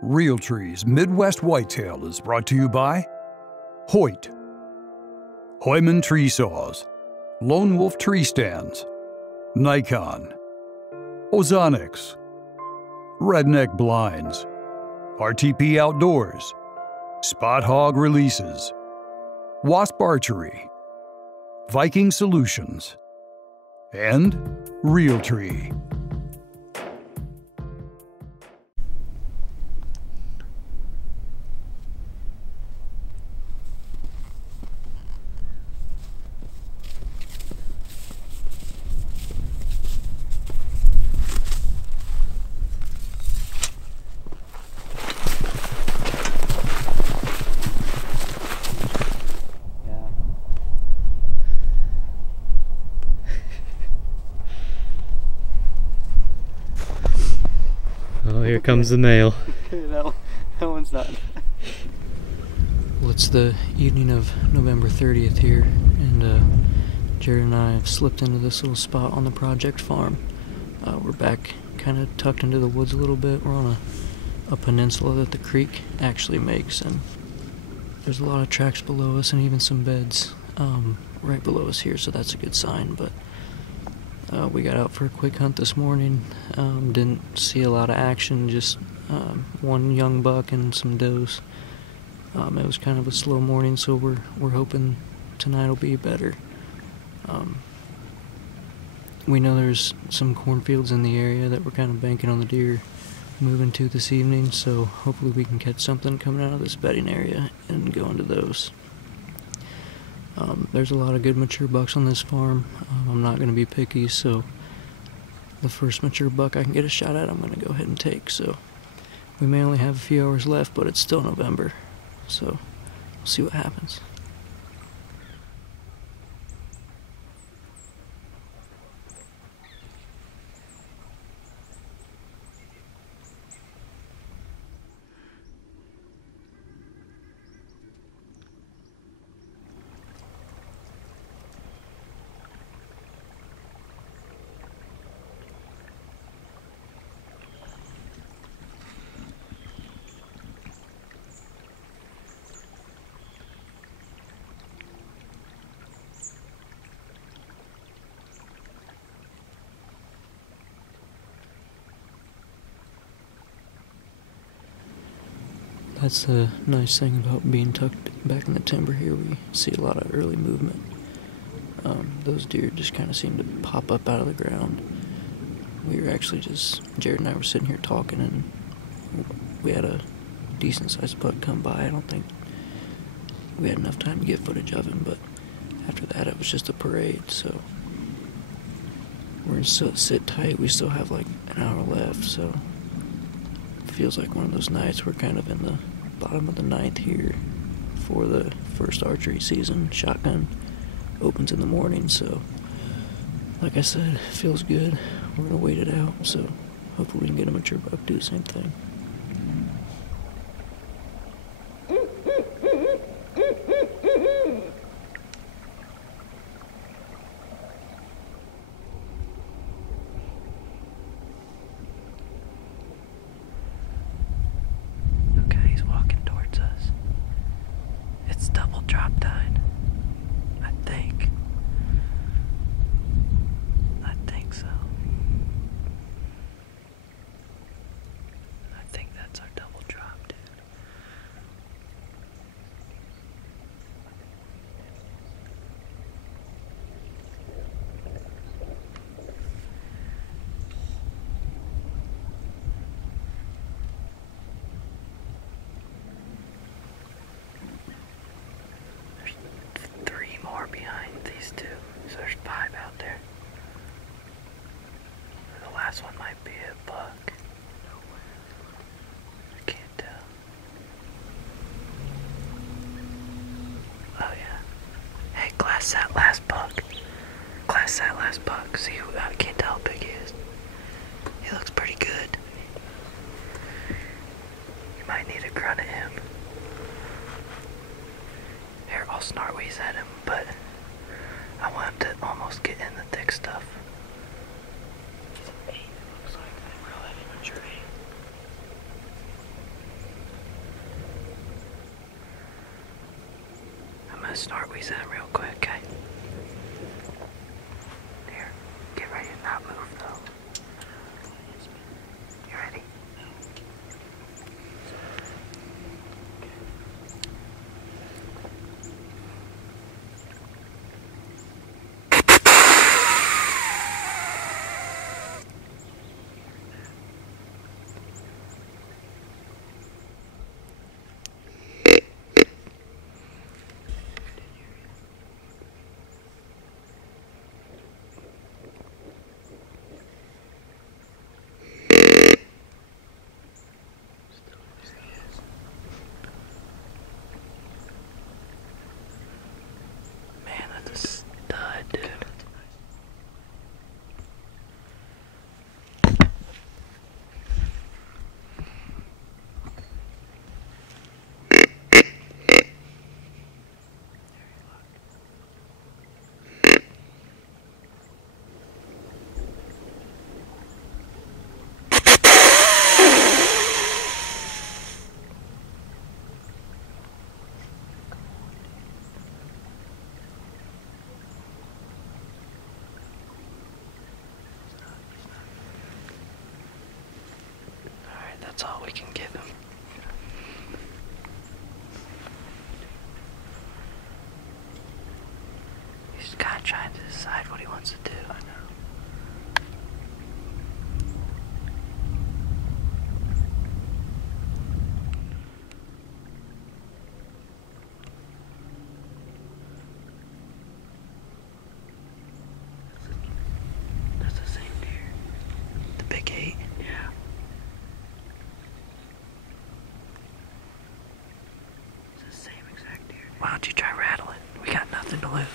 Realtree's Midwest Whitetail is brought to you by Hoyt, Heumann Tree Saws, Lone Wolf Tree Stands, Nikon, Ozonics, Redneck Blinds, RTP Outdoors, Spot Hog Releases, Wasp Archery, Viking Solutions, and Realtree. Oh, here comes the mail. that one's done. Well, it's the evening of November 30th here, and Jared and I have slipped into this little spot on the project farm. We're back kind of tucked into the woods a little bit. We're on a peninsula that the creek actually makes, and there's a lot of tracks below us and even some beds right below us here, so that's a good sign. But we got out for a quick hunt this morning. Didn't see a lot of action, just one young buck and some does. It was kind of a slow morning, so we're hoping tonight will be better. We know there's some cornfields in the area that we're kind of banking on the deer moving to this evening, so hopefully we can catch something coming out of this bedding area and go into those. There's a lot of good mature bucks on this farm. I'm not going to be picky, so the first mature buck I can get a shot at, I'm going to go ahead and take. So we may only have a few hours left, but it's still November, so we'll see what happens. That's the nice thing about being tucked back in the timber here. We see a lot of early movement. Those deer just kind of seem to pop up out of the ground. We were actually Jared and I were sitting here talking, and we had a decent sized buck come by. I don't think we had enough time to get footage of him, but after that it was just a parade, so we're gonna sit tight. We still have like an hour left, so feels like one of those nights. We're kind of in the bottom of the ninth here for the first archery season. Shotgun opens in the morning, so like I said, it feels good. We're gonna wait it out, so hopefully we can get a mature buck do the same thing. Behind these two, so there's 5 out there. The last one might be a buck. I can't tell. Oh yeah. Hey, glass that last buck. Glass that last buck. See, I can't tell how big he is. He looks pretty good. You might need a grunt at him. Here, I'll snort wheeze at him, but I want him to almost get in the thick stuff. He's an 8, it looks like. A real heavy mature 8. snort wheeze at him real quick, okay? Here, get ready to not move though. You ready? Man, that's a stud, dude. Alright, that's all we can give him. He's kind of trying to decide what he wants to do. I know. That's the same deer. The big 8? Yeah. It's the same exact deer. Why don't you try rattling? We got nothing to lose.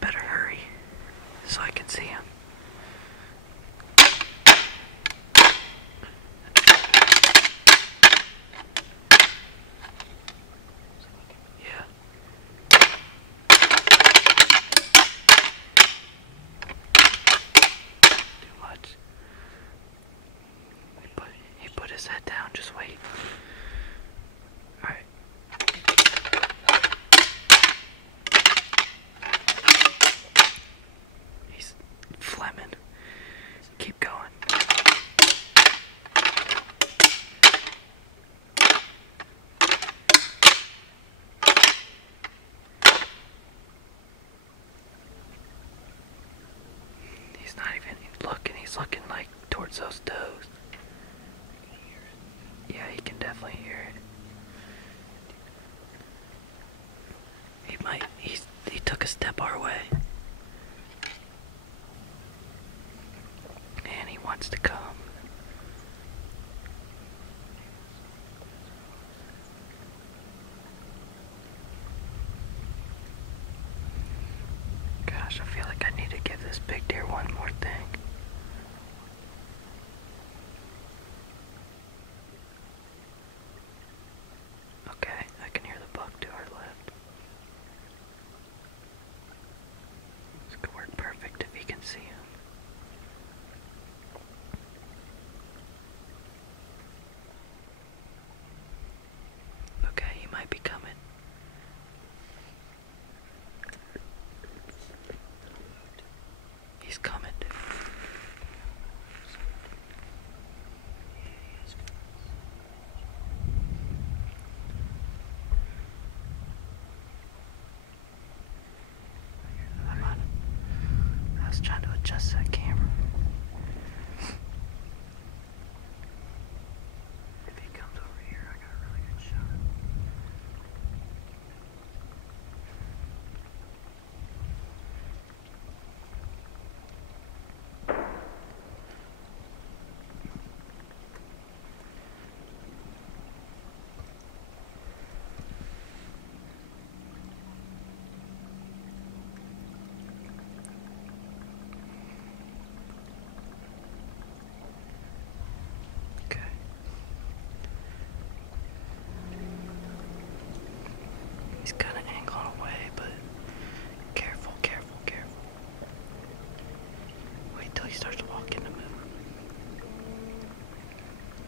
Better hurry so I can see him. Yeah. Too much. He put his head down, just wait. Alright. He's Fleming. Keep going. He's not even looking, he's looking like towards those does. Yeah, he can definitely hear it. He took a step our way. And he wants to come. Gosh, I feel like I need to give this big deer one more thing. Okay, I can hear the buck to our left. This could work perfect if he can see him. Okay, he might be coming. He's coming, dude. I was trying to adjust that camera. If he comes over here, I got a really good shot. Okay. He's kind of angling away, but careful, careful, careful. Wait till he starts walking to move.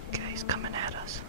Okay, he's coming at us.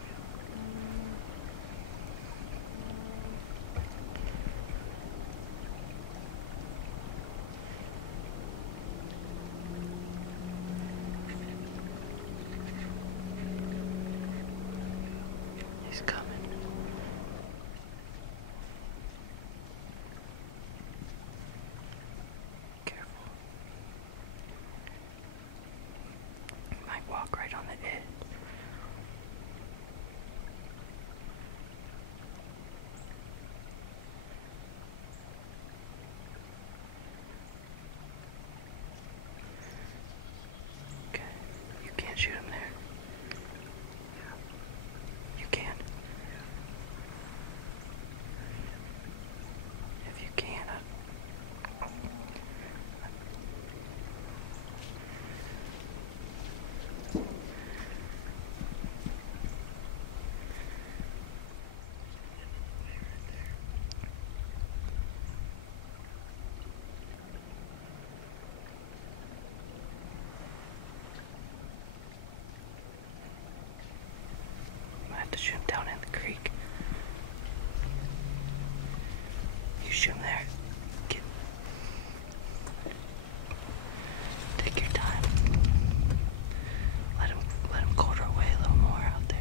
shoot him down in the creek. You shoot him there. Take your time. Let him quarter away a little more out there.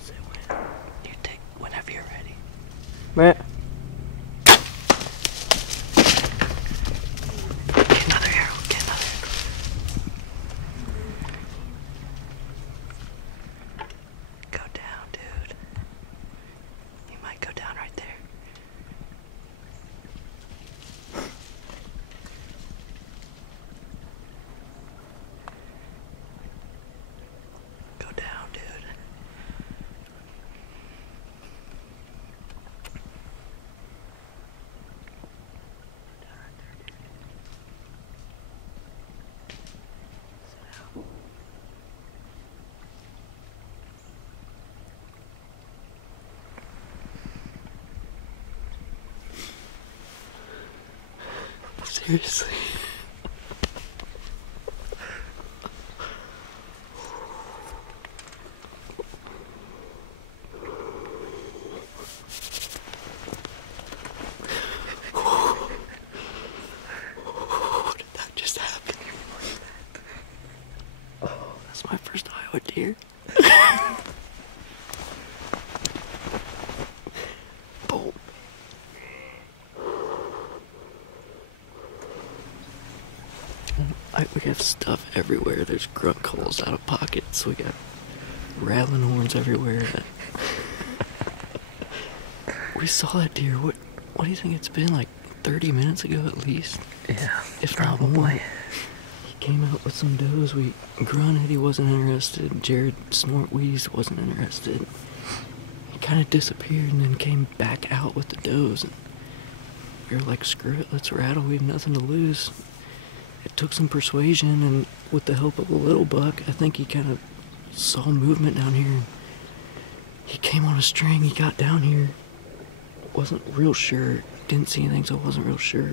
Say when. You take whenever you're ready. Right. Get another arrow. Get another arrow. Go down, dude. You might go down right there. Go down, dude. Down right there, dude. Sit down. Seriously. What did that just happen? Oh, that's my first Iowa deer. Boom. We have stuff everywhere. There's grunt calls out of pockets. We got rattling horns everywhere. We saw that deer. What do you think it's been, like 30 minutes ago at least? Yeah, If not more. He came out with some does. We grunted. He wasn't interested. Jared snort wheezed. Wasn't interested. He kind of disappeared and then came back out with the does. And we were like, screw it. Let's rattle. We have nothing to lose. It took some persuasion, and with the help of a little buck, I think he kind of saw movement down here. He came on a string. He got down here. Wasn't real sure. Didn't see anything, so I wasn't real sure.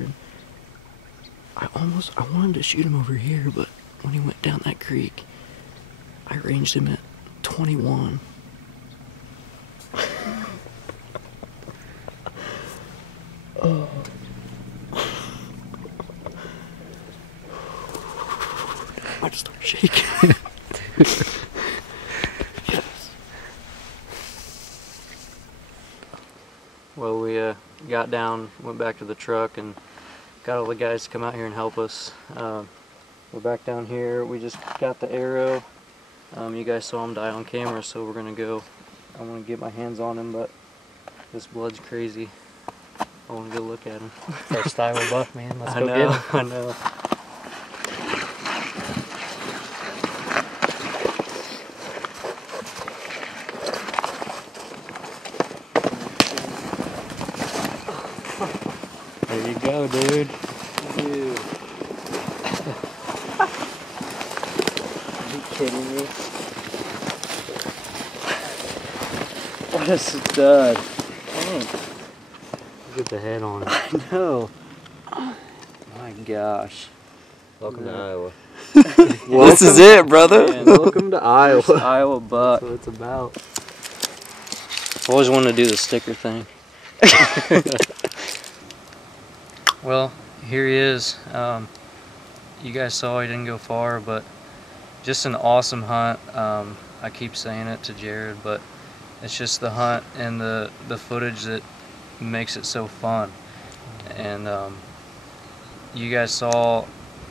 I wanted to shoot him over here, but when he went down that creek, I ranged him at 21. Oh. I just start shaking. Yes. Well, we got down, went back to the truck, and got all the guys to come out here and help us. We're back down here. We just got the arrow. You guys saw him die on camera, so we're gonna go. I want to get my hands on him, but this blood's crazy. I want to go look at him. First Iowa buck, man. Let's go get him. I know. There you go, dude. Dude. Are you kidding me? What a stud. Dang. Look at the head on it. I know. My gosh. Welcome to Iowa. This is it, brother. Man, welcome to Iowa. Iowa buck. That's what it's about. I always wanted to do the sticker thing. Well, here he is. You guys saw he didn't go far, but just an awesome hunt. I keep saying it to Jared, but it's just the hunt and the footage that makes it so fun. And you guys saw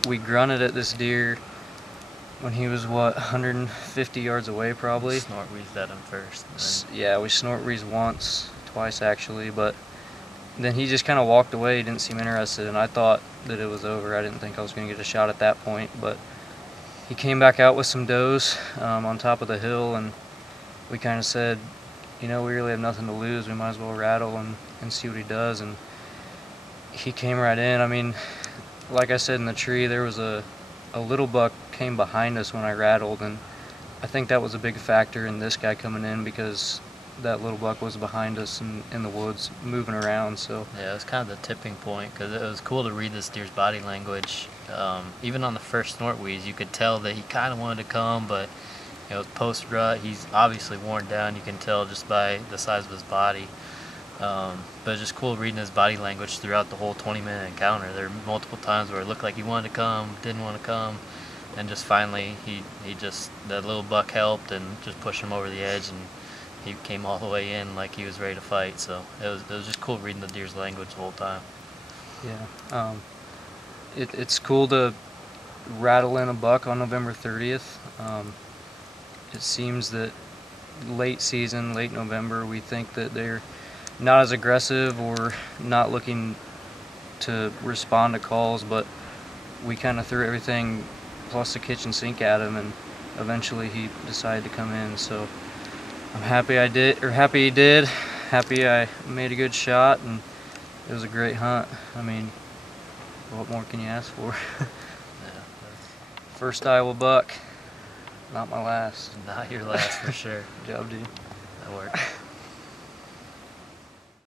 we grunted at this deer when he was, what, 150 yards away probably? Snort wheezed at him first. Yeah, we snort wheezed once, twice actually, but then he just kind of walked away. He didn't seem interested, and I thought that it was over. I didn't think I was going to get a shot at that point, but he came back out with some does on top of the hill, and we kind of said, you know, we really have nothing to lose. We might as well rattle and see what he does, and he came right in. I mean, like I said in the tree, there was a little buck came behind us when I rattled, and I think that was a big factor in this guy coming in because that little buck was behind us in the woods moving around. So yeah, it was kind of the tipping point because it was cool to read this deer's body language. Even on the first snort wheeze, you could tell that he kind of wanted to come, but You know, post rut, he's obviously worn down. You can tell just by the size of his body. But it's just cool reading his body language throughout the whole 20-minute encounter. There were multiple times where it looked like he wanted to come, didn't want to come, and just finally he just, that little buck helped and just pushed him over the edge, and he came all the way in like he was ready to fight. So it was just cool reading the deer's language the whole time. Yeah, it's cool to rattle in a buck on November 30th. It seems that late season, late November, we think that they're not as aggressive or not looking to respond to calls, but we kind of threw everything plus the kitchen sink at him, and eventually he decided to come in. So I'm happy I did, or happy he did, happy I made a good shot, and it was a great hunt. I mean, what more can you ask for? Yeah, First Iowa buck, not my last. not your last for sure. Good job, dude. That worked.